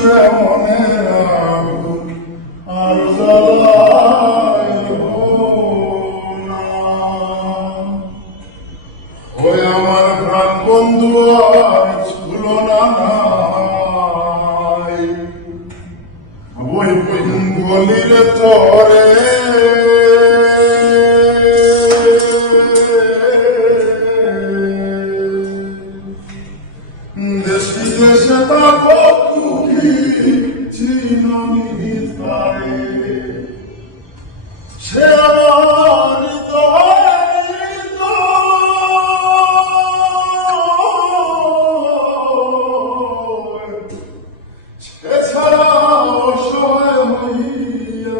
সুরে মনে আগুন আর জ্বালায় না। ওই আমার প্রাণ বন্ধু আজ তুলনা নাই, ওই গলির তরে দেশি দেশে তাকো কুকি চিনমি তারে, সে আমার এছাড়া অসহায় হইয়া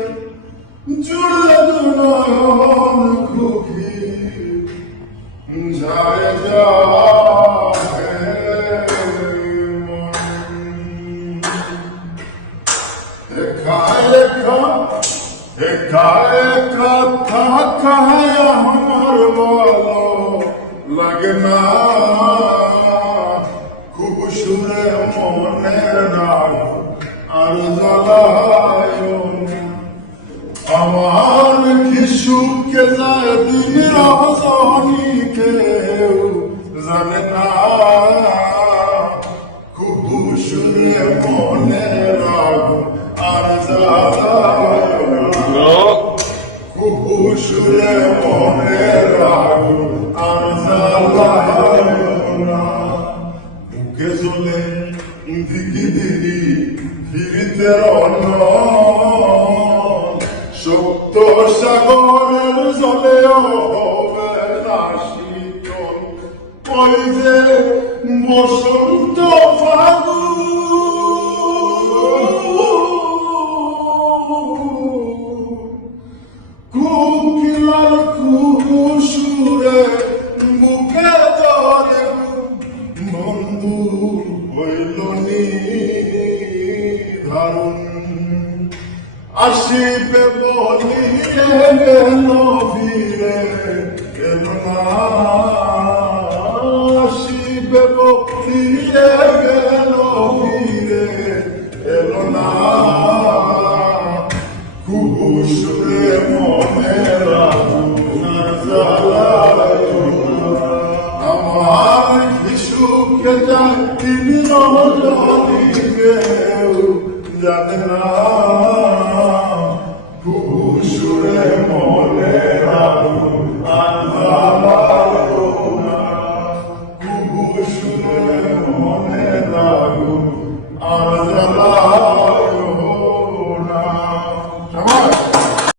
জুড়ে দুনয়ন খুকি যায় যায় একা থাকায় আমার ভালো লাগে না, খুব সুরে মনে রাগ আর জ্বালায় না। আমার কি সুখে যায় দিন রজনী কেউ জানে না, খুব সুরে মনে রাগ আর জ্বালায় না, খুব সুরে মনে রাগ আর জ্বালায় না। বুকে জ্বলে দিকি দিদি ফিরিতে অন্য সপ্ত সাগরের জলেও হবে না শীতল, ওই যে বসন্ত কোকিলার সুরে মুখে ধরে বন্ধু হইল নিধারণ, আসিবে বলিয়ে গেল ফিরে গেল না, আসিবে বলিয়ে গেল ফিরে গেল না। খুব সুরে মনে রাখুন জ্বালায় আমার কি সুখে যায় তিনি রজনী কেউ জানে না।